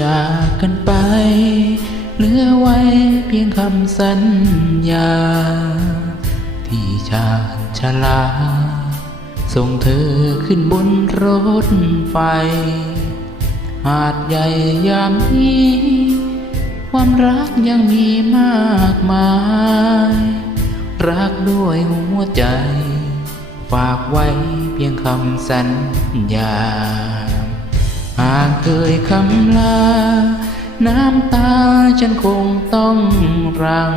จากกันไป เหลือไว้เพียงคำสัญญา ที่ชาญชลา ส่งเธอขึ้นบนรถไฟ หาดใหญ่ยามนี้ความรักยังมีมากมาย รักด้วยหัวใจ ฝากไว้เพียงคำสัญญา หากเคยคำลา น้ำตาฉันคงต้องรัง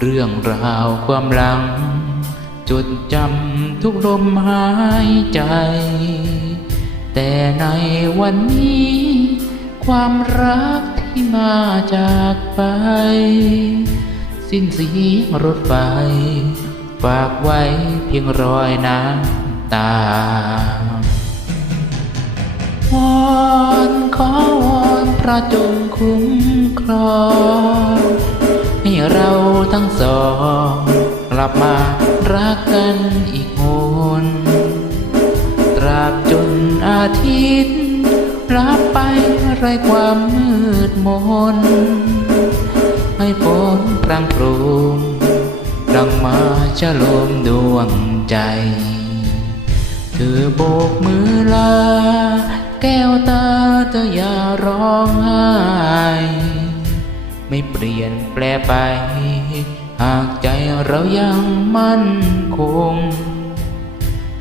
เรื่องราวความหลัง จดจำทุกลมหายใจ แต่ในวันนี้ ความรักที่มาจากไป สิ้นเสียงรถไฟ ฝากไว้เพียงรอยน้ำตา วอนขอวอนพระจงคุ้มครองให้เราทั้งสอง กลับมารักกันอีกหนตราบจนอาทิตย์ลับไปไรความมืดมนให้ฝนพรังพรูมดังมาชะโลมดวงใจ เธอโบกมือลา แก้วตาเธออย่าร้องไห้ ไม่เปลี่ยนแปลไป หากใจเรายังมั่นคง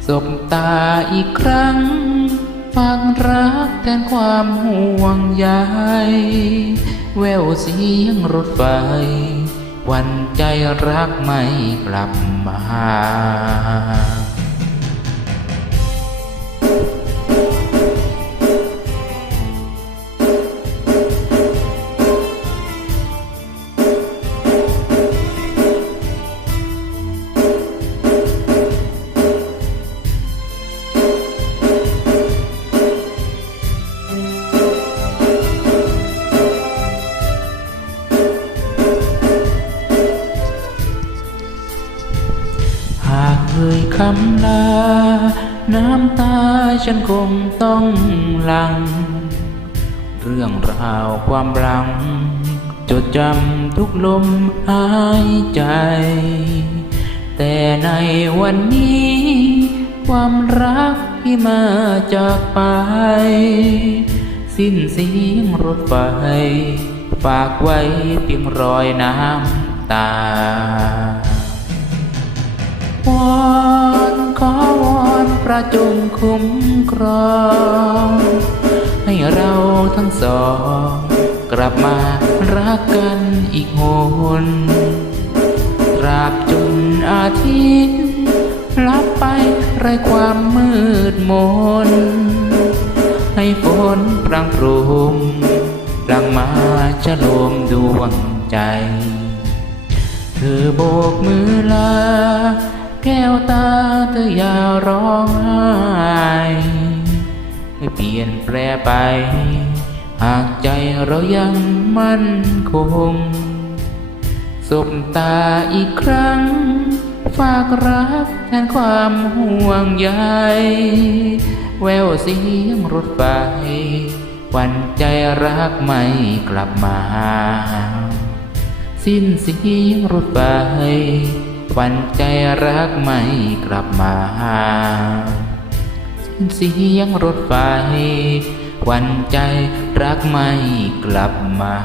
สบตาอีกครั้งฝากรักแทนความห่วงใยแววเสียงรถไฟ วันใจรักไม่กลับมาากเคยคำลา น้ำตาฉันคงต้องหลัง เรื่องราวความหลัง จดจำทุกลมหายใจ แต่ในวันนี้ ความรักที่มาจากไป สิ้นเสียงรถไฟ ฝากไว้เพียงรอยน้ำตา วอนขอวอนพระจงคุ้มครอง ให้เราทั้งสอง กลับมารักกันอีกหนตราบจนอาทิตย์ ลับไปไรความมืดมน ให้ฝนพรางพรุมดังมาจะลมดวงใจ เธอโบกมือลา แก้วตาเธออย่าร้องไห้ไม่เปลี่ยนแปลไป หากใจเรายังมั่นคงสบตาอีกครั้ง ฝากรักแทนความห่วงใยแววเสียงรถไฟวันใจรักไม่กลับมา สิ้นเสียงรถไฟ วันใจรักไม่กลับมาสิ้นเสียงรถไฟวันใจรักไม่กลับมา